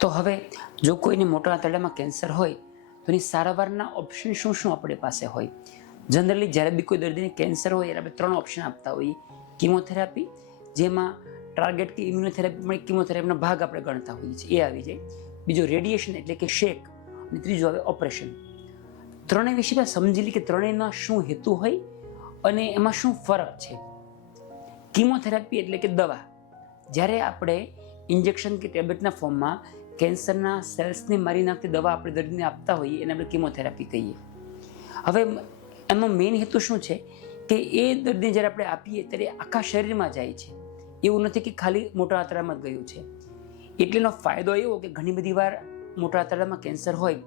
તો હવે જો કોઈને મોટા આંતરડામાં કેન્સર હોય તો એની સારવારના ઓપ્શન શું શું આપણી પાસે હોય? જનરલી જ્યારે બી કોઈ દર્દીને કેન્સર હોય ત્યારે આપણે 3 ઓપ્શન આપતા હોઈએ. કિમોથેરાપી, જેમાં ટાર્ગેટ કે ઇમ્યુનોથેરાપી પણ કિમોથેરાપીનો ભાગ આપણે ગણતા હોઈએ છીએ, એ આવી જાય. બીજો રેડિયેશન એટલે કે શેક, અને ત્રીજો આવે ઓપરેશન. ત્રણેય વિશે સમજી લઈએ કે ત્રણેયનો શું હેતુ હોય અને એમાં શું ફરક છે. કિમોથેરાપી એટલે કે દવા. જ્યારે આપણે ઇન્જેક્શન કે ટેબ્લેટના ફોર્મમાં કેન્સરના સેલ્સને મારી નાખતી દવા આપણે દર્દીને આપતા હોઈએ એને આપણે કિમોથેરાપી કહીએ. હવે એનો મેઇન હેતુ શું છે કે એ દર્દીને જ્યારે આપણે આપીએ ત્યારે આખા શરીરમાં જાય છે, એવું નથી કે ખાલી મોટા આંતરડામાં જ ગયું છે. એટલે એનો ફાયદો એવો કે ઘણી બધી વાર મોટા આંતરડામાં કેન્સર હોય,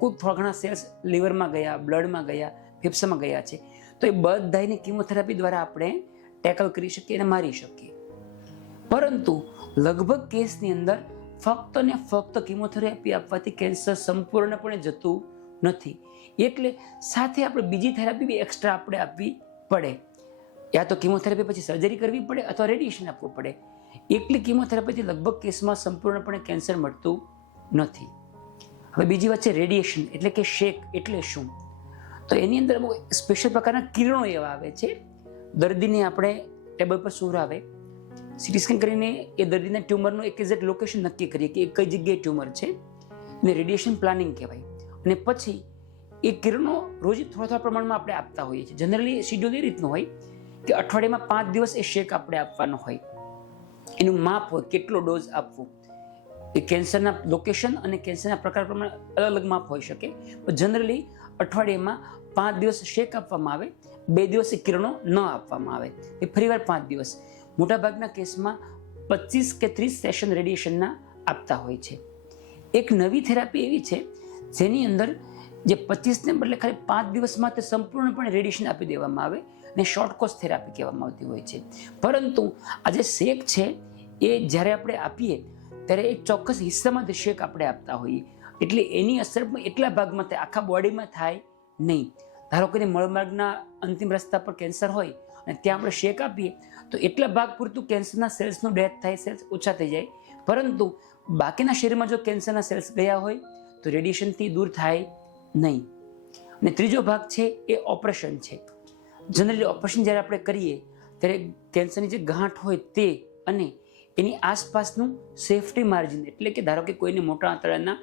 કોઈ થોડા ઘણા સેલ્સ લીવરમાં ગયા, બ્લડમાં ગયા, ફેફસામાં ગયા છે, તો એ બધાને કિમોથેરાપી દ્વારા આપણે ટેકલ કરી શકીએ અને મારી શકીએ. પરંતુ લગભગ કેસની અંદર ફક્ત ને ફક્ત કિમોથેરાપી આપવાથી કેન્સર સંપૂર્ણપણે જતું નથી. એટલે સાથે આપણે બીજી થેરાપી બી એક્સ્ટ્રા આપણે આપવી પડે. યા તો કિમોથેરાપી પછી સર્જરી કરવી પડે અથવા રેડિયેશન આપવું પડે. એકલી કિમોથેરાપીથી લગભગ કેસમાં સંપૂર્ણપણે કેન્સર મળતું નથી. હવે બીજી વાત છે રેડિયેશન એટલે કે શેક એટલે શું? તો એની અંદર અમુક સ્પેશિયલ પ્રકારના કિરણો એવા આવે છે. દર્દીને આપણે ટેબલ પર સુવડાવે, સીટી સ્કેન કરીને એ દર્દીના ટ્યુમરનું એક એક્ઝેક્ટ લોકેશન નક્કી કરીએ કે એ કઈ જગ્યાએ ટ્યુમર છે, એને રેડિયેશન પ્લાનિંગ કહેવાય. અને પછી એ કિરણો રોજ થોડા થોડા પ્રમાણમાં આપણે આપતા હોઈએ છીએ. જનરલી શિડ્યુલ એ રીતનું હોય કે અઠવાડિયામાં 5 દિવસ એ શેક આપણે આપવાનો હોય. એનું માપ હોય કેટલો ડોઝ આપવો. એ કેન્સરના લોકેશન અને કેન્સરના પ્રકાર પ્રમાણે અલગ અલગ માપ હોઈ શકે. પણ જનરલી અઠવાડિયામાં 5 દિવસ શેક આપવામાં આવે, 2 દિવસ એ કિરણો ન આપવામાં આવે. એ ફરીવાર 5 દિવસ. મોટાભાગના કેસમાં 25 કે 30 સેશન રેડિયેશનના આપતા હોય છે. એક નવી થેરાપી એવી છે જેની અંદર જે 25ને બદલે ખાલી 5 દિવસમાં તે સંપૂર્ણપણે રેડિયેશન આપી દેવામાં આવે અને શોર્ટ કોર્સ થેરાપી કહેવામાં આવતી હોય છે. પરંતુ આ જે શેક છે એ જ્યારે આપણે આપીએ ત્યારે એક ચોક્કસ હિસ્સામાં તે શેક આપણે આપતા હોઈએ. એટલે એની અસર પણ એટલા ભાગમાં થાય, આખા બોડીમાં થાય નહીં. ધારો કે મળમાર્ગના અંતિમ રસ્તા પર કેન્સર હોય અને ત્યાં આપણે શેક આપીએ તો એટલા ભાગ પૂરતું કેન્સરના સેલ્સનું ડેથ થાય, સેલ્સ ઓછા થઈ જાય. પરંતુ બાકીના શરીરમાં જો કેન્સરના સેલ્સ ગયા હોય તો રેડિયેશનથી દૂર થાય નહીં. અને ત્રીજો ભાગ છે એ ઓપરેશન છે. જનરલી ઓપરેશન જ્યારે આપણે કરીએ ત્યારે કેન્સરની જે ગાંઠ હોય તે અને એની આસપાસનું સેફ્ટી માર્જિન, એટલે કે ધારો કે કોઈને મોટા આંતરડાના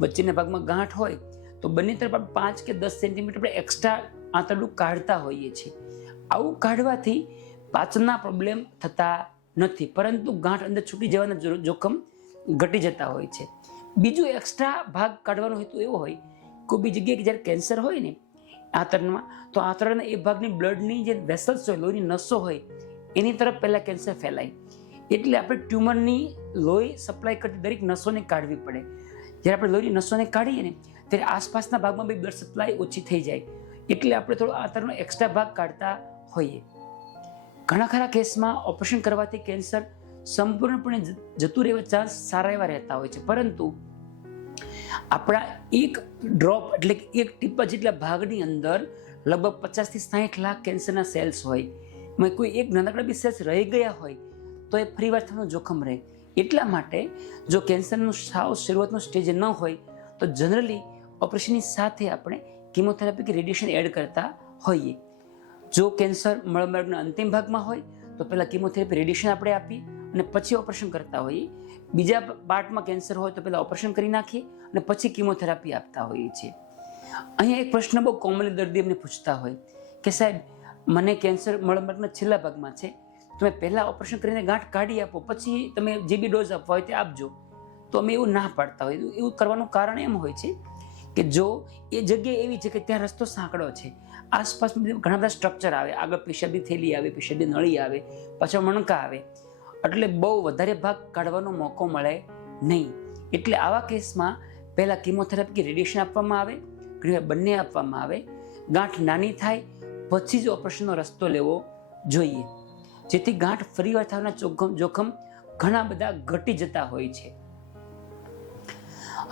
વચ્ચેના ભાગમાં ગાંઠ હોય તો બંને તરફ 5 કે 10 સેન્ટીમીટર આપણે એક્સ્ટ્રા આંતરડું કાઢતા હોઈએ છીએ. આવું કાઢવાથી પાચનના પ્રોબ્લેમ થતા નથી, પરંતુ ગાંઠ અંદર છૂટી જવાના જોખમ ઘટી જતા હોય છે. બીજું એક્સ્ટ્રા ભાગ કાઢવાનો હેતુ એવો હોય કોઈ બી જગ્યાએ કે જ્યારે કેન્સર હોય ને આંતરડામાં, તો આંતરડાના એ ભાગની બ્લડની જે વેસલ્સ હોય, લોહીની નસો હોય, એની તરફ પહેલાં કેન્સર ફેલાય. એટલે આપણે ટ્યુમરની લોહી સપ્લાય કરતી દરેક નસોને કાઢવી પડે. જ્યારે આપણે લોહીની નસોને કાઢીએ ને ત્યારે આસપાસના ભાગમાં બી બ્લડ સપ્લાય ઓછી થઈ જાય. એટલે આપણે થોડો આંતરનો એક્સ્ટ્રા ભાગ કાઢતા હોઈએ. ઘણા ખરા કેસમાં ઓપરેશન કરવાથી કેન્સર સંપૂર્ણપણે જતું રહેવા ચાન્સ સારા એવા રહેતા હોય છે. પરંતુ આપણા એક ડ્રોપ એટલે કે એક ટીપા જેટલા ભાગની અંદર લગભગ 50 થી 60 લાખ કેન્સરના સેલ્સ હોય. એમાં કોઈ એક નાનકડા બી સેલ્સ રહી ગયા હોય તો એ ફરીવાર થવાનું જોખમ રહે. એટલા માટે જો કેન્સરનું સાવ શરૂઆતનો સ્ટેજ ન હોય તો જનરલી ઓપરેશનની સાથે આપણે કિમોથેરાપી કે રેડિયેશન એડ કરતા હોઈએ. જો કેન્સર મળમાર્ગના અંતિમ ભાગમાં હોય તો પહેલાં કિમોથેરાપી રેડિયેશન આપણે આપીએ અને પછી ઓપરેશન કરતા હોઈએ. બીજા પાર્ટમાં કેન્સર હોય તો પહેલાં ઓપરેશન કરી નાખીએ અને પછી કિમોથેરાપી આપતા હોઈએ છીએ. અહીંયા એક પ્રશ્ન બહુ કોમનલી દર્દી અમને પૂછતા હોય કે સાહેબ મને કેન્સર મળમાર્ગના છેલ્લા ભાગમાં છે, તમે પહેલાં ઓપરેશન કરીને ગાંઠ કાઢી આપો, પછી તમે જે બી ડોઝ આપવા હોય તે આપજો. તો અમે એવું ના પાડતા હોય. એવું કરવાનું કારણ એમ હોય છે કે જો એ જગ્યા એવી છે કે ત્યાં રસ્તો સાંકડો છે, આસપાસ ઘણા બધા સ્ટ્રક્ચર આવે, આગળ પેશાબની થેલી આવે, પેશાબની નળી આવે, પાછળ મણકા આવે, એટલે બહુ વધારે ભાગ કાઢવાનો મોકો મળે નહીં. એટલે આવા કેસમાં પહેલાં કિમોથેરાપી કે રેડિયેશન આપવામાં આવે, ઘણીવાર બંને આપવામાં આવે. ગાંઠ નાની થાય પછી જ ઓપરેશનનો રસ્તો લેવો જોઈએ, જેથી ગાંઠ ફરીવાર થવાના જોખમ ઘણા બધા ઘટી જતા હોય છે.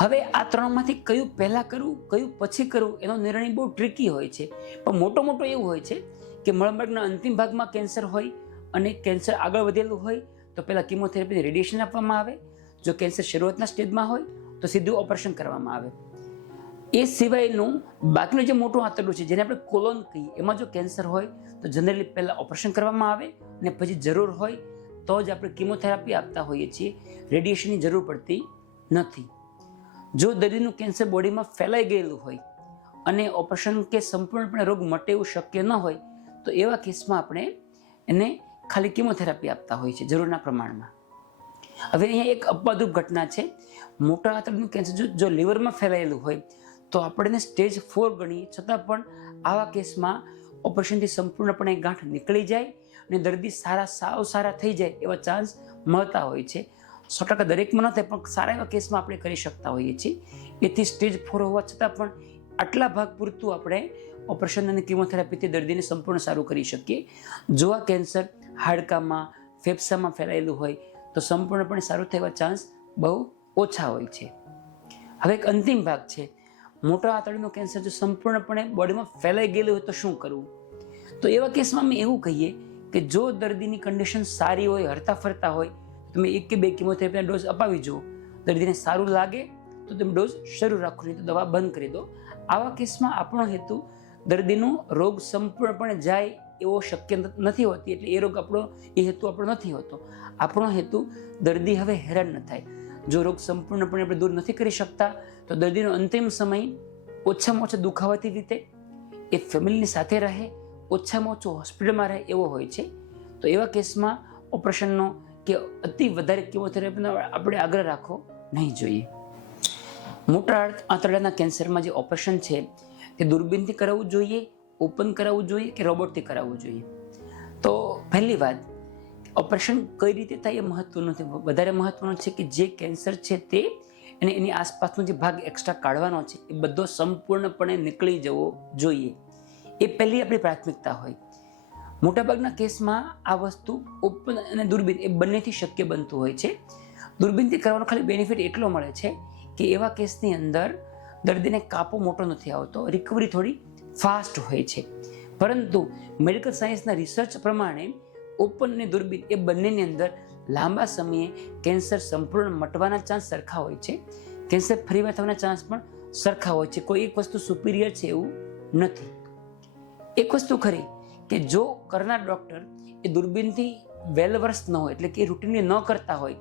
હવે આ ત્રણમાંથી કયું પહેલાં કરવું, કયું પછી કરવું એનો નિર્ણય બહુ ટ્રિકી હોય છે. પણ મોટો એવું હોય છે કે મળમાર્ગના અંતિમ ભાગમાં કેન્સર હોય અને કેન્સર આગળ વધેલું હોય તો પહેલાં કિમોથેરાપી રેડિયેશન આપવામાં આવે. જો કેન્સર શરૂઆતના સ્ટેજમાં હોય તો સીધું ઓપરેશન કરવામાં આવે. એ સિવાયનું બાકીનું જે મોટું આંતરડું છે જેને આપણે કોલોન કહીએ, એમાં જો કેન્સર હોય તો જનરલી પહેલાં ઓપરેશન કરવામાં આવે અને પછી જરૂર હોય તો જ આપણે કિમોથેરાપી આપતા હોઈએ છીએ. રેડિયેશનની જરૂર પડતી નથી. જો દર્દીનું કેન્સર બોડીમાં ફેલાઈ ગયેલું હોય અને ઓપરેશન કે સંપૂર્ણપણે રોગ મટે એવું શક્ય ન હોય તો એવા કેસમાં આપણે એને ખાલી કિમોથેરાપી આપતા હોઈએ છીએ જરૂરના પ્રમાણમાં. હવે અહીંયા એક અપવાદરૂપ ઘટના છે. મોટા આંતરડાનું કેન્સર જો લીવરમાં ફેલાયેલું હોય તો આપણે સ્ટેજ 4 ગણીએ, છતાં પણ આવા કેસમાં ઓપરેશનથી સંપૂર્ણપણે ગાંઠ નીકળી જાય અને દર્દી સાવ સારા થઈ જાય એવા ચાન્સ મળતા હોય છે. 100% દરેકમાં ન થાય પણ સારા એવા કેસમાં આપણે કરી શકતા હોઈએ છીએ. એથી સ્ટેજ 4 હોવા છતાં પણ આટલા ભાગ પૂરતું આપણે ઓપરેશન અને કિમોથેરાપીથી દર્દીને સંપૂર્ણ સારું કરી શકીએ. જો આ કેન્સર હાડકામાં, ફેફસામાં ફેલાયેલું હોય તો સંપૂર્ણપણે સારું થવા ચાન્સ બહુ ઓછા હોય છે. હવે એક અંતિમ ભાગ છે, મોટા આંતરડાનું કેન્સર જો સંપૂર્ણપણે બોડીમાં ફેલાઈ ગયેલું હોય તો શું કરવું? તો એવા કેસમાં અમે એવું કહીએ કે જો દર્દીની કન્ડિશન સારી હોય, હરતા ફરતા હોય, તમે 1 કે 2 કિમોથેરાપીના ડોઝ અપાવી જુઓ. દર્દીને સારું લાગે તો તમે ડોઝ શરૂ રાખો, નહીં તો દવા બંધ કરી દો. આવા કેસમાં આપણો હેતુ દર્દીનો રોગ સંપૂર્ણપણે જાય એવો શક્ય નથી હોતી, એટલે એ હેતુ આપણો નથી હોતો. આપણો હેતુ દર્દી હવે હેરાન ન થાય. જો રોગ સંપૂર્ણપણે આપણે દૂર નથી કરી શકતા તો દર્દીનો અંતિમ સમય ઓછામાં ઓછા દુખાવાથી રીતે એ ફેમિલીની સાથે રહે, ઓછામાં ઓછો હોસ્પિટલમાં રહે એવો હોય છે. તો એવા કેસમાં ઓપરેશનનો કે અતિ વધારે કિમોથેરાપીનો આપણે આગ્રહ રાખવો નહીં જોઈએ. મોટા આંતરડાના કેન્સરમાં જે ઓપરેશન છે તે દૂરબીનથી કરાવવું જોઈએ, ઓપન કરાવવું જોઈએ કે રોબોટથી કરાવવું જોઈએ? તો પહેલી વાત, ઓપરેશન કઈ રીતે થાય એ મહત્વનું નથી. વધારે મહત્વનું છે કે જે કેન્સર છે તે અને એની આસપાસનો જે ભાગ એક્સ્ટ્રા કાઢવાનો છે એ બધો સંપૂર્ણપણે નીકળી જવો જોઈએ. એ પહેલી આપણી પ્રાથમિકતા હોય. મોટાભાગના કેસમાં આ વસ્તુ ઓપન અને દૂરબીન એ બંનેથી શક્ય બનતું હોય છે. દૂરબીનથી કરવાનો ખાલી બેનિફિટ એટલો મળે છે કે એવા કેસની અંદર દર્દીને કાપો મોટો નથી આવતો, રિકવરી થોડી ફાસ્ટ હોય છે. પરંતુ મેડિકલ સાયન્સના રિસર્ચ પ્રમાણે ઓપન અને દૂરબીન એ બંનેની અંદર લાંબા સમયે કેન્સર સંપૂર્ણ મટવાના ચાન્સ સરખા હોય છે. કેન્સર ફરીવાર થવાના ચાન્સ પણ સરખા હોય છે. કોઈ એક વસ્તુ સુપિરિયર છે એવું નથી. એક વસ્તુ ખરી કે જો કરનાર ડૉક્ટર એ દૂરબીનથી વેલ વર્સ ન હોય, એટલે કે રૂટીનલી ન કરતા હોય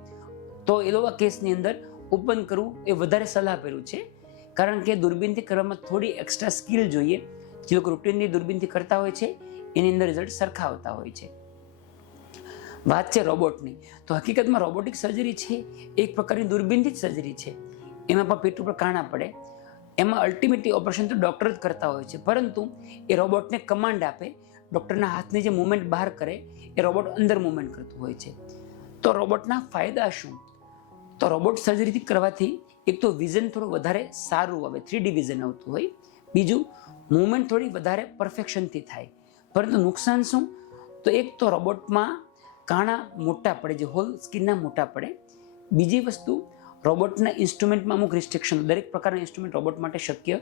તો એ લોકો કેસની અંદર ઓપન કરવું એ વધારે સલાહભર્યું છે. કારણ કે દૂરબીનથી કરવામાં થોડી એક્સ્ટ્રા સ્કિલ જોઈએ. જે લોકો રૂટીનની દૂરબીનથી કરતા હોય છે એની અંદર રિઝલ્ટ સરખા આવતા હોય છે. વાત છે રોબોટની, તો હકીકતમાં રોબોટિક સર્જરી છે એક પ્રકારની દૂરબીનથી જ સર્જરી છે. એમાં પણ પેટ ઉપર કાણા પડે, એમાં અલ્ટિમેટલી ઓપરેશન તો ડૉક્ટર જ કરતા હોય છે, પરંતુ એ રોબોટને કમાન્ડ આપે. ડૉક્ટરના હાથની જે મૂવમેન્ટ બહાર કરે એ રોબોટ અંદર મૂવમેન્ટ કરતું હોય છે. તો રોબોટના ફાયદા શું? તો રોબોટ સર્જરીથી કરવાથી એક તો વિઝન થોડું વધારે સારું આવે, 3D વિઝન આવતું હોય. બીજું, મૂવમેન્ટ થોડી વધારે પરફેક્શનથી થાય. પરંતુ નુકસાન શું? તો એક તો રોબોટમાં કાણા મોટા પડે, જે હોલ સ્કિનના મોટા પડે. બીજી વસ્તુ, રોબોટના ઇન્સ્ટ્રુમેન્ટમાં અમુક રિસ્ટ્રિક્શન, દરેક પ્રકારના ઇન્સ્ટ્રુમેન્ટ રોબોટ માટે શક્ય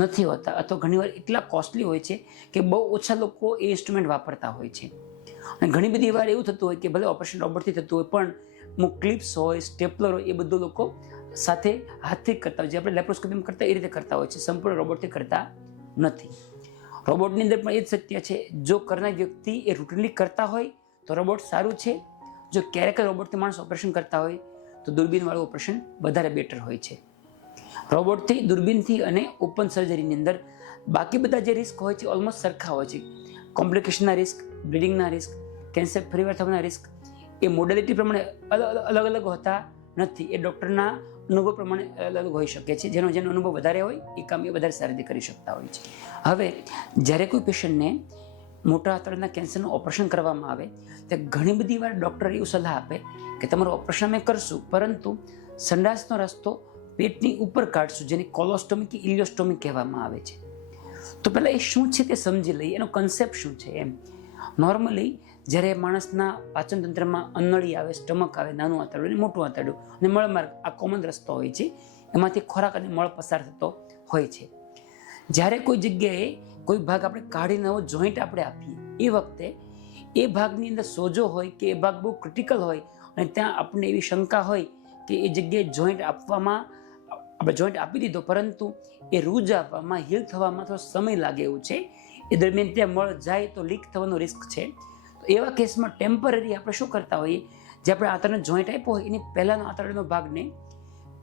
નથી હોતા, અથવા ઘણીવાર એટલા કોસ્ટલી હોય છે કે બહુ ઓછા લોકો એ ઇન્સ્ટ્રુમેન્ટ વાપરતા હોય છે. અને ઘણી બધી વાર એવું થતું હોય કે ભલે ઓપરેશન રોબોટથી થતું હોય પણ અમુક ક્લિપ્સ હોય, સ્ટેપલર હોય, એ બધું લોકો સાથે હાથથી કરતા હોય, જે આપણે લેપ્રોસ્કોપીમાં કરતા એ રીતે કરતા હોય છે, સંપૂર્ણ રોબોટથી કરતા નથી. રોબોટની અંદર પણ એ જ સત્ય છે, જો કરનાર વ્યક્તિ એ રૂટીનલી કરતા હોય તો રોબોટ સારું છે. જો ક્યારેક રોબોટથી માણસ ઓપરેશન કરતા હોય તો દૂરબીનવાળું ઓપરેશન વધારે બેટર હોય છે. રોબોટથી, દૂરબીનથી અને ઓપન સર્જરીની અંદર બાકી બધા જે રિસ્ક હોય છે ઓલમોસ્ટ સરખા હોય છે. કોમ્પ્લિકેશનના રિસ્ક, બ્લીડિંગના રિસ્ક, કેન્સર ફરીવાર થવાના રિસ્ક એ મોડેલિટી પ્રમાણે અલગ અલગ હોતા નથી. એ ડૉક્ટરના અનુભવ પ્રમાણે અલગ હોઈ શકે છે. જેનો અનુભવ વધારે હોય એ કામ એ વધારે સારી રીતે કરી શકતા હોય છે. હવે જ્યારે કોઈ પેશન્ટને મોટા આંતરડાના કેન્સરનું ઓપરેશન કરવામાં આવે ત્યારે ઘણી બધી વાર ડૉક્ટર એવું સલાહ આપે કે તમારું ઓપરેશન અમે કરશું, પરંતુ સંડાસનો રસ્તો પેટની ઉપર કાઢશું, જેને કોલોસ્ટોમી કે ઇલિયોસ્ટોમી કહેવામાં આવે છે. તો પહેલાં એ શું છે તે સમજી લઈએ, એનો કન્સેપ્ટ શું છે એમ. નોર્મલી જ્યારે માણસના પાચન તંત્રમાં અન્નળી આવે, સ્ટમક આવે, નાનું આંતરડું અને મોટું આંતરડું અને મળમાર્ગ, આ કોમન રસ્તો હોય છે. એમાંથી ખોરાક અને મળ પસાર થતો હોય છે. જ્યારે કોઈ જગ્યાએ કોઈ ભાગ આપણે કાઢી નવો જોઈન્ટ આપણે આપીએ એ વખતે એ ભાગની અંદર સોજો હોય કે એ ભાગ બહુ ક્રિટિકલ હોય અને ત્યાં આપણને એવી શંકા હોય કે એ જગ્યાએ જોઈન્ટ આપવામાં આપણે જોઈન્ટ આપી દીધો, પરંતુ એ રૂજ આપવામાં હીલ થવામાં થોડો સમય લાગે એવું છે. એ દરમિયાન ત્યાં મળ જાય તો લીક થવાનો રિસ્ક છે. તો એવા કેસમાં ટેમ્પરરી આપણે શું કરતા હોઈએ, જે આપણે આંતરનો જોઈન્ટ આપ્યો હોય એની પહેલાંનો આંતરડાનો ભાગને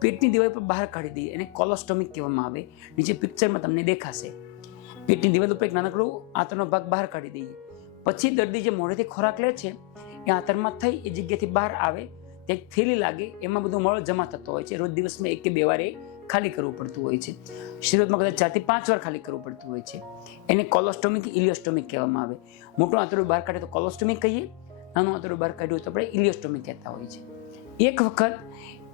પેટની દિવાલ પર બહાર કાઢી દઈએ, એને કોલોસ્ટોમી કહેવામાં આવે. નીચે પિક્ચરમાં તમને દેખાશે. પેટની દિવાલ ઉપર એક નાનકડો આંતરનો ભાગ બહાર કાઢી દઈએ. પછી દર્દી જે મોઢેથી ખોરાક લે છે એ આંતરમાં થઈ એ જગ્યાથી બહાર આવે, ત્યાં થેલી લાગે, એમાં બધો મળો જમા થતો હોય છે. રોજ દિવસમાં 1 કે 2 વાર એ ખાલી કરવું પડતું હોય છે. શરૂઆતમાં કદાચ 4 થી 5 વાર ખાલી કરવું પડતું હોય છે. એને કોલોસ્ટોમી કે ઇલિયોસ્ટોમી કહેવામાં આવે. મોટું આંતરડું બહાર કાઢે તો કોલોસ્ટોમી કહીએ, નાનું આંતરડું બહાર કાઢ્યું તો આપણે ઇલિયોસ્ટોમી કહેતા હોઈએ છીએ. એક વખત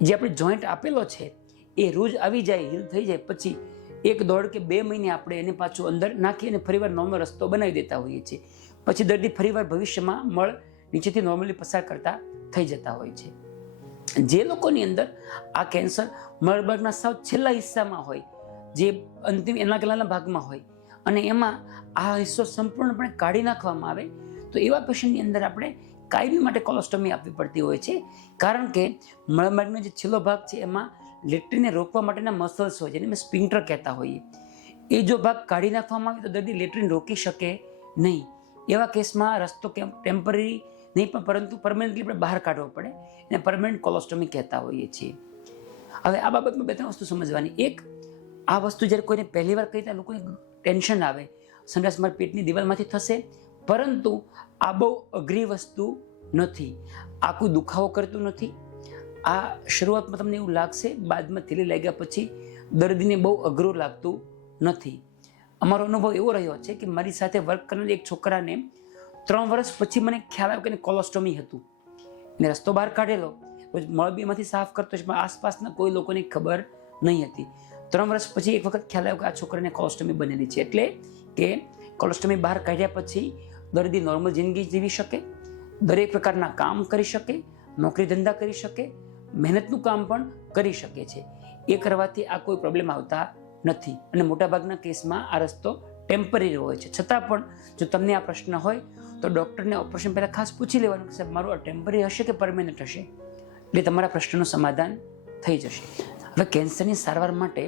જે આપણે જોઈન્ટ આપેલો છે એ રૂજ આવી જાય, હીલ થઈ જાય, પછી 1.5 કે 2 મહિને આપણે એને પાછું અંદર નાખી અને ફરીવાર નોર્મલ રસ્તો બનાવી દેતા હોઈએ છીએ. પછી દર્દી ફરીવાર ભવિષ્યમાં મળ નીચેથી નોર્મલી પસાર કરતા થઈ જતા હોય છે. જે લોકોની અંદર આ કેન્સર મળભાગના સાવ છેલ્લા હિસ્સામાં હોય, જે અંતિમ એના ગલાના ભાગમાં હોય અને એમાં આ હિસ્સો સંપૂર્ણપણે કાઢી નાખવામાં આવે, તો એવા પેશન્ટની અંદર આપણે કાયમી માટે કોલોસ્ટોમી આપવી પડતી હોય છે. કારણ કે મળમાર્ગનો જે છેલ્લો ભાગ છે એમાં લેટ્રિનને રોકવા માટેના મસલ્સ હોય, જેને અમે સ્પિન્ક્ટર કહેતા હોઈએ. એ જો ભાગ કાઢી નાખવામાં આવે તો દર્દી લેટ્રિન રોકી શકે નહીં. એવા કેસમાં રસ્તો ટેમ્પરરી નહીં પણ પરંતુ પરમેનન્ટલી આપણે બહાર કાઢવો પડે, એને પરમેનન્ટ કોલોસ્ટોમી કહેતા હોઈએ છીએ. હવે આ બાબતમાં 2-3 વસ્તુ સમજવાની. એક, આ વસ્તુ જ્યારે કોઈને પહેલી વાર કહી ત્યાં લોકોને ટેન્શન આવે, સંડાસ મારા પેટની દિવાલમાંથી થશે, પરંતુ આ બહુ અઘરી વસ્તુ નથી. આ કોઈ દુખાવો કરતું નથી. આ શરૂઆતમાં તમને એવું લાગશે, બાદમાં થેલી લાગ્યા પછી દર્દીને બહુ અઘરું લાગતું નથી. અમારો અનુભવ એવો રહ્યો છે કે મારી સાથે વર્ક કરનાર એક છોકરાને 3 વર્ષ પછી મને ખ્યાલ આવ્યો કે એને કોલોસ્ટોમી હતું. એને રસ્તો બહાર કાઢેલો, મળબીમાંથી સાફ કરતો, પણ આસપાસના કોઈ લોકોને ખબર નહીં હતી. 3 વર્ષ પછી એક વખત ખ્યાલ આવ્યો કે આ છોકરાને કોલોસ્ટોમી બનેલી છે. એટલે કે કોલોસ્ટોમી બહાર કાઢ્યા પછી દર્દી નોર્મલ જિંદગી જીવી શકે, દરેક પ્રકારના કામ કરી શકે, નોકરી ધંધા કરી શકે, મહેનતનું કામ પણ કરી શકે છે. એ કરવાથી આ કોઈ પ્રોબ્લેમ આવતા નથી. અને મોટાભાગના કેસમાં આ રસ્તો ટેમ્પરરી હોય છે. છતાં પણ જો તમને આ પ્રશ્ન હોય તો ડૉક્ટરને ઓપરેશન પહેલાં ખાસ પૂછી લેવાનું કે સાહેબ મારું આ ટેમ્પરરી હશે કે પરમેનન્ટ હશે, એટલે તમારા પ્રશ્નનું સમાધાન થઈ જશે. હવે કેન્સરની સારવાર માટે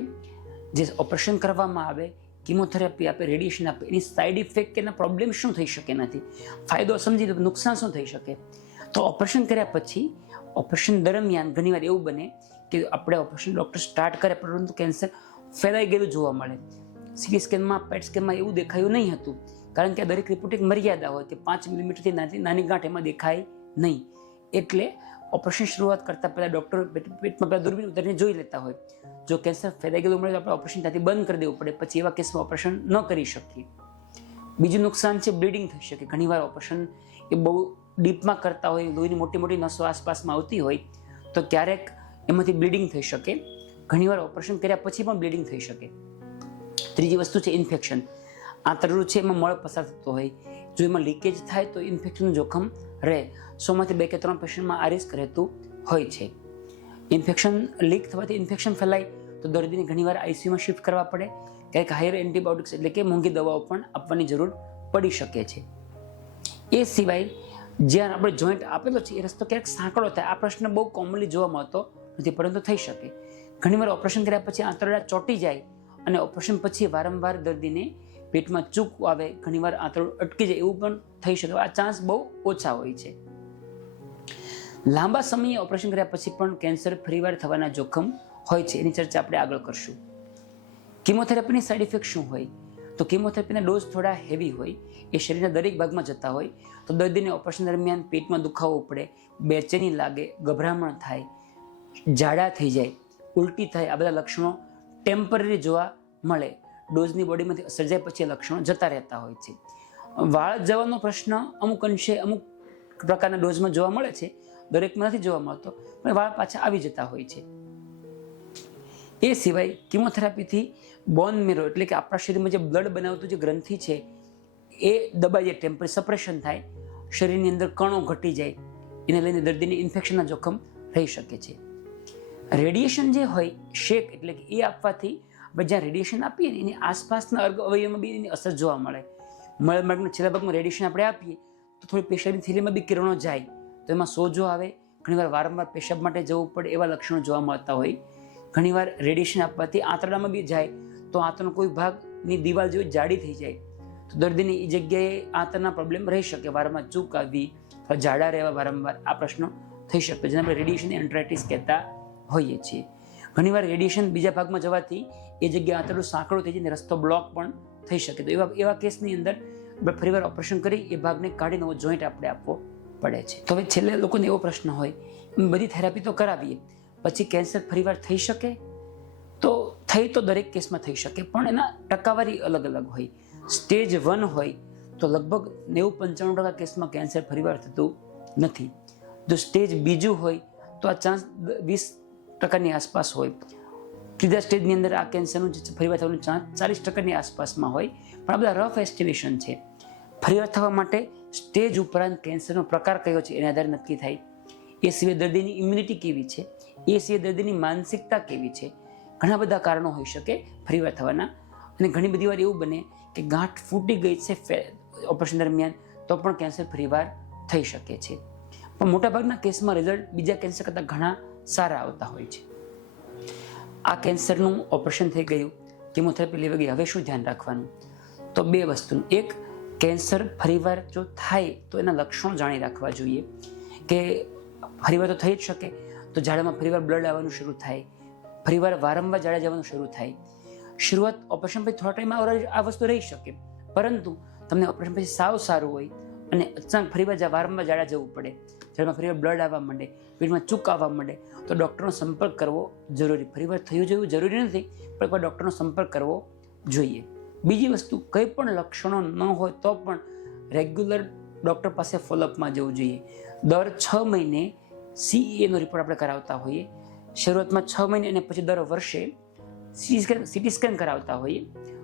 જે ઓપરેશન કરવામાં આવે, કિમોથેરાપી આપે, રેડિયેશન આપે, એની સાઇડ ઇફેક્ટ કે એના પ્રોબ્લેમ શું થઈ શકે નથી, ફાયદો સમજી લો, નુકસાન શું થઈ શકે. તો ઓપરેશન કર્યા પછી ઓપરેશન દરમિયાન ઘણીવાર એવું બને કે આપણે ઓપરેશન ડૉક્ટર સ્ટાર્ટ કરે પરંતુ કેન્સર ફેલાઈ ગયેલું જોવા મળે. સીટી સ્કેનમાં, પેટ સ્કેનમાં એવું દેખાયું નહીં હતું, કારણ કે દરેક રિપોર્ટ એક મર્યાદા હોય કે 5 મિલીમીટરથી નાની ગાંઠ એમાં દેખાય નહીં. એટલે ઓપરેશન શરૂઆત કરતાં પહેલાં ડૉક્ટર પેટમાં પહેલાં દૂરબીન ઉતારીને જોઈ લેતા હોય. જો કેન્સર ફેલાઈ ગયેલું મળે તો આપણે ઓપરેશન ત્યાંથી બંધ કરી દેવું પડે, પછી એવા કેસમાં ઓપરેશન ન કરી શકીએ. બીજું નુકસાન છે બ્લીડિંગ થઈ શકે. ઘણીવાર ઓપરેશન એ બહુ ડીપમાં કરતા હોય, લોહીની મોટી મોટી નસો આસપાસમાં આવતી હોય તો ક્યારેક એમાંથી બ્લીડિંગ થઈ શકે. ઘણીવાર ઓપરેશન કર્યા પછી પણ બ્લીડિંગ થઈ શકે. ત્રીજી વસ્તુ છે ઇન્ફેક્શન. આંતરડું છે એમાં મળ પસાર થતો હોય, જો એમાં લીકેજ થાય તો ઇન્ફેક્શનનું જોખમ રહે. 100માંથી 2 કે 3 પેશન્ટમાં આ રિસ્ક રહેતું હોય છે. ઇન્ફેક્શન લીક થવાથી ઇન્ફેક્શન ફેલાય તો દર્દીને ઘણીવાર આઈસીયુમાં શિફ્ટ કરવા પડે, ક્યારેક હાયર એન્ટીબાયોટિક્સ એટલે કે મોંઘી દવાઓ પણ આપવાની જરૂર પડી શકે છે. એ સિવાય જ્યાં આપણે જોઈન્ટ આપેલો છે એ રસ્તો ક્યારેક સાંકડો થાય. આ પ્રશ્ન બહુ કોમનલી જોવા મળતો નથી, પરંતુ થઈ શકે. ઘણીવાર ઓપરેશન કર્યા પછી આંતરડા ચોંટી જાય અને ઓપરેશન પછી વારંવાર દર્દીને પેટમાં ચૂક આવે, ઘણીવાર આંતરડું અટકી જાય, એવું પણ થઈ શકે. આ ચાન્સ બહુ ઓછા હોય છે. લાંબા સમયે ઓપરેશન કર્યા પછી પણ કેન્સર ફરીવાર થવાના જોખમ હોય છે. એની ચર્ચા આપણે આગળ કરશું. કિમોથેરાપીની સાઇડ ઇફેક્ટ શું હોય? તો કિમોથેરાપીના ડોઝ થોડા હેવી હોય, એ શરીરના દરેક ભાગમાં જતા હોય, તો દર્દીને ઓપરેશન દરમિયાન પેટમાં દુખાવો પડે, બેચેની લાગે, ગભરામણ થાય, ઝાડા થઈ જાય, ઉલટી થાય, આ બધા લક્ષણો ટેમ્પરરી જોવા મળે. ડોઝની બોડીમાંથી અસર જાય પછી આ લક્ષણો જતા રહેતા હોય છે. વાળ જવાનો પ્રશ્ન અમુક અંશે અમુક પ્રકારના ડોઝમાં જોવા મળે છે, દરેકમાં નથી જોવા મળતો, પણ વાળ પાછા આવી જતા હોય છે. એ સિવાય કિમોથેરાપીથી બોન મેરો એટલે કે આપણા શરીરમાં જે બ્લડ બનાવતું જે ગ્રંથિ છે એ દબાઈ જાય, ટેમ્પરરી સપ્રેશન થાય, શરીરની અંદર કણો ઘટી જાય, એને લઈને દર્દીને ઇન્ફેક્શનના જોખમ રહી શકે છે. રેડિયેશન જે હોય, શેક એટલે કે એ આપવાથી આપણે જ્યાં રેડિયેશન આપીએ ને એની આસપાસના અવયવમાં બી એની અસર જોવા મળે. મળમાર્ગના છેલ્લા ભાગમાં રેડિયેશન આપણે આપીએ તો થોડી પેશીની થેલીમાં બી કિરણો જાય તો એમાં સોજો આવે, ઘણીવાર વારંવાર પેશાબ માટે જવું પડે એવા લક્ષણો જોવા મળતા હોય. ઘણીવાર રેડિયેશન આપવાથી આંતરડામાં બી જાય તો આંતરનો કોઈ ભાગની દિવાલ જેવી જાડી થઈ જાય તો દર્દીની એ જગ્યાએ આંતરના પ્રોબ્લેમ રહી શકે, વારંવાર ચૂક આવવી, ઝાડા રહેવા વારંવાર આ પ્રશ્નો થઈ શકે, જેને આપણે રેડિયેશન એન્ટ્રાઇટિસ કહેતા હોઈએ છીએ. ઘણીવાર રેડિયેશન બીજા ભાગમાં જવાથી એ જગ્યાએ આંતરડું સાંકડો થઈ જાય, રસ્તો બ્લોક પણ થઈ શકે. તો એવા કેસની અંદર ફરીવાર ઓપરેશન કરી એ ભાગને કાઢી નવો જોઈન્ટ આપણે આપવો પડે છે. તો હવે છેલ્લે લોકોને એવો પ્રશ્ન હોય, બધી થેરાપી તો કરાવીએ, પછી કેન્સર ફરીવાર થઈ શકે? તો થઈ તો દરેક કેસમાં થઈ શકે, પણ એના ટકાવારી અલગ અલગ હોય. સ્ટેજ 1 હોય તો લગભગ 90-95% કેસમાં કેન્સર ફરીવાર થતું નથી. જો સ્ટેજ 2 હોય તો આ ચાન્સ 20%ની આસપાસ હોય. ત્રીજા સ્ટેજની અંદર આ કેન્સરનું ફરીવાર થવાનું ચાન્સ 40%ની આસપાસમાં હોય. પણ આ બધા રફ એસ્ટિમેશન છે. ફરીવાર થવા માટે સ્ટેજ ઉપરાંત કેન્સરનો પ્રકાર કયો છે એના આધારે નક્કી થાય. એ સિવાય દર્દીની ઇમ્યુનિટી કેવી છે, એ સિવાય દર્દીની માનસિકતા કેવી છે, ઘણા બધા કારણો હોઈ શકે ફરીવાર થવાના. અને ઘણી બધી વાર એવું બને કે ગાંઠ ફૂટી ગઈ છે ઓપરેશન દરમિયાન તો પણ કેન્સર ફરીવાર થઈ શકે છે. પણ મોટાભાગના કેસમાં રિઝલ્ટ બીજા કેન્સર કરતાં ઘણા સારા આવતા હોય છે. આ કેન્સરનું ઓપરેશન થઈ ગયું, કેમોથેરાપી લેવા ગઈ, હવે શું ધ્યાન રાખવાનું? તો 2 વસ્તુનું. એક, કેન્સર ફરીવાર જો થાય તો એના લક્ષણો જાણી રાખવા જોઈએ કે ફરીવાર તો થઈ જ શકે. તો ઝાડામાં ફરીવાર બ્લડ આવવાનું શરૂ થાય, ફરીવાર વારંવાર ઝાડા જવાનું શરૂ થાય. શરૂઆત ઓપરેશન પછી થોડા ટાઈમ આ વસ્તુ રહી શકે, પરંતુ તમને ઓપરેશન પછી સાવ સારું હોય અને અચાનક ફરીવાર વારંવાર ઝાડા જવું પડે, ઝાડામાં ફરીવાર બ્લડ આવવા માંડે, પેટમાં ચૂક આવવા માંડે, તો ડૉક્ટરનો સંપર્ક કરવો જરૂરી. ફરીવાર થયું જેવું જરૂરી નથી, પણ એકવાર ડૉક્ટરનો સંપર્ક કરવો જોઈએ. બીજી વસ્તુ, કંઈ પણ લક્ષણો ન હોય તો પણ રેગ્યુલર ડૉક્ટર પાસે ફોલોઅપમાં જવું જોઈએ. દર 6 મહિને CEAનો રિપોર્ટ આપણે કરાવતા હોઈએ. શરૂઆતમાં 6 મહિને અને પછી દર વર્ષે CT સ્કેન કરાવતા હોઈએ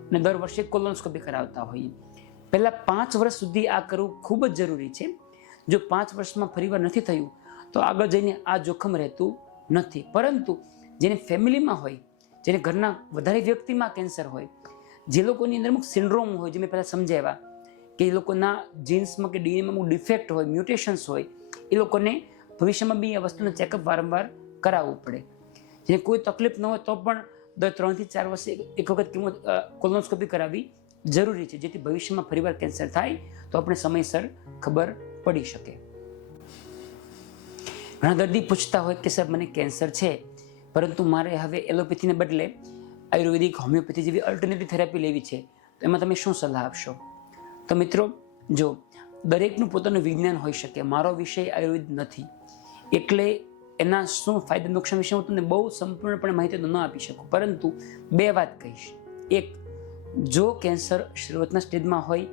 અને દર વર્ષે કોલોનોસ્કોપી કરાવતા હોઈએ. પહેલાં 5 વર્ષ સુધી આ કરવું ખૂબ જ જરૂરી છે. જો 5 વર્ષમાં ફરીવાર નથી થયું તો આગળ જઈને આ જોખમ રહેતું નથી. પરંતુ જેને ફેમિલીમાં હોય, જેને ઘરના વધારે વ્યક્તિમાં કેન્સર હોય, જે લોકોની અંદર અમુક સિન્ડ્રોમ હોય, જે મેં પહેલાં સમજાવ્યા કે એ લોકોના જીન્સમાં કે DNAમાં અમુક ડિફેક્ટ હોય, મ્યુટેશન્સ હોય, એ લોકોને ભવિષ્યમાં બી આ વસ્તુનું ચેકઅપ વારંવાર કરાવવું પડે. જેને કોઈ તકલીફ ન હોય તો પણ દર 3 થી 4 વર્ષે એક વખત કોલોનોસ્કોપી કરાવવી જરૂરી છે, જેથી ભવિષ્યમાં ફરીવાર કેન્સર થાય તો આપણે સમયસર ખબર પડી શકે. ઘણા દર્દી પૂછતા હોય કે સાહેબ મને કેન્સર છે, પરંતુ મારે હવે એલોપેથીને બદલે આયુર્વેદિક, હોમિયોપેથી જેવી અલ્ટરનેટિવ થેરાપી લેવી છે, તો એમાં તમે શું સલાહ આપશો? તો મિત્રો, જો દરેકનું પોતાનું વિજ્ઞાન હોઈ શકે, મારો વિષય આયુર્વેદ નથી, એટલે એના શું ફાયદા નુકસાન વિશે હું તમને બહુ સંપૂર્ણપણે માહિતી તો ન આપી શકું, પરંતુ 2 વાત કહીશ. એક, જો કેન્સર શરૂઆતના સ્ટેજમાં હોય,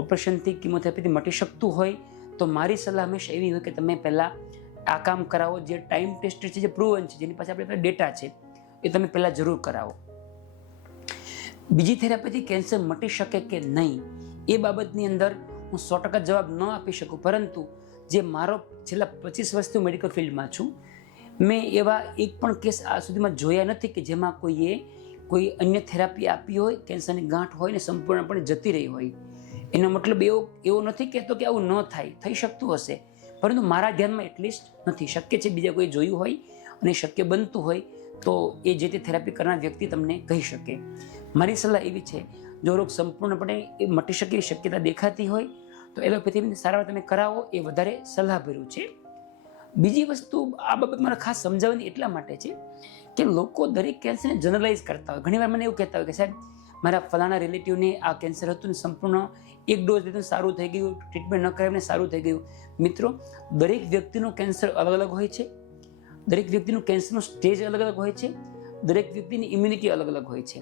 ઓપરેશનથી કિમોથેરાપીથી મટી શકતું હોય, તો મારી સલાહ હંમેશા એવી હોય કે તમે પહેલાં આ કામ કરાવો, જે ટાઈમ ટેસ્ટેડ છે, જે પ્રૂવન છે, જેની પાસે આપણે ડેટા છે, એ તમે પહેલાં જરૂર કરાવો. બીજી થેરાપીથી કેન્સર મટી શકે કે નહીં એ બાબતની અંદર હું 100% જવાબ ન આપી શકું, પરંતુ જે મારો છેલ્લા 25 વર્ષથી મેડિકલ ફિલ્ડમાં છું, મેં એવા એક પણ કેસ આ સુધીમાં જોયા નથી કે જેમાં કોઈએ કોઈ અન્ય થેરાપી આપી હોય, કેન્સરની ગાંઠ હોય ને સંપૂર્ણપણે જતી રહી હોય. એનો મતલબ એવો નથી કહેતો કે આવું ન થાય, થઈ શકતું હશે, પરંતુ મારા ધ્યાનમાં એટલીસ્ટ નથી. શક્ય છે બીજા કોઈ જોયું હોય અને શક્ય બનતું હોય તો એ જે તે થેરાપી કરનાર વ્યક્તિ તમને કહી શકે. મારી સલાહ એવી છે, જો રોગ સંપૂર્ણપણે મટી શકે એવી શક્યતા દેખાતી હોય તો એલોપેથીની સારવાર તમે કરાવો, એ વધારે સલાહભર્યું છે. બીજી વસ્તુ આ બાબત મારે ખાસ સમજાવવાની એટલા માટે છે કે લોકો દરેક કેન્સરને જનરલાઇઝ કરતા હોય. ઘણીવાર મને એવું કહેતા હોય કે સાહેબ મારા ફલાણા રિલેટિવને આ કેન્સર હતું ને સંપૂર્ણ એક ડોઝ લીધું સારું થઈ ગયું, ટ્રીટમેન્ટ ન કરાવીને સારું થઈ ગયું. મિત્રો, દરેક વ્યક્તિનું કેન્સર અલગ અલગ હોય છે, દરેક વ્યક્તિનું કેન્સરનું સ્ટેજ અલગ અલગ હોય છે, દરેક વ્યક્તિની ઇમ્યુનિટી અલગ અલગ હોય છે.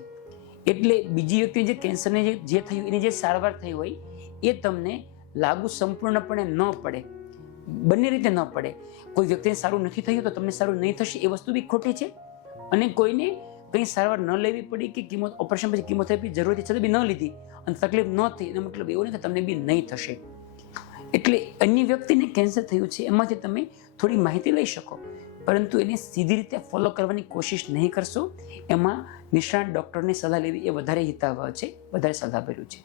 એટલે બીજી વ્યક્તિ જે કેન્સરને જે થયું એની જે સારવાર થઈ હોય એ તમને લાગુ સંપૂર્ણપણે ન પડે, બંને રીતે ન પડે. કોઈ વ્યક્તિને સારું નથી થયું તો તમને સારું નહીં થશે, એ વસ્તુ બી ખોટી છે. અને કોઈને કંઈ સારવાર ન લેવી પડી કે ઓપરેશન પછી કિમોથેરાપી જરૂરી છતાં બી ન લીધી અને તકલીફ ન થઈ, એનો મતલબ એવો નહીં કે તમને બી નહીં થશે. એટલે અન્ય વ્યક્તિને કેન્સર થયું છે એમાંથી તમે થોડી માહિતી લઈ શકો, પરંતુ એને સીધી રીતે ફોલો કરવાની કોશિશ નહીં કરશો. એમાં નિષ્ણાત ડૉક્ટરની સલાહ લેવી એ વધારે હિતાવહ છે, વધારે સલાહભર્યું છે.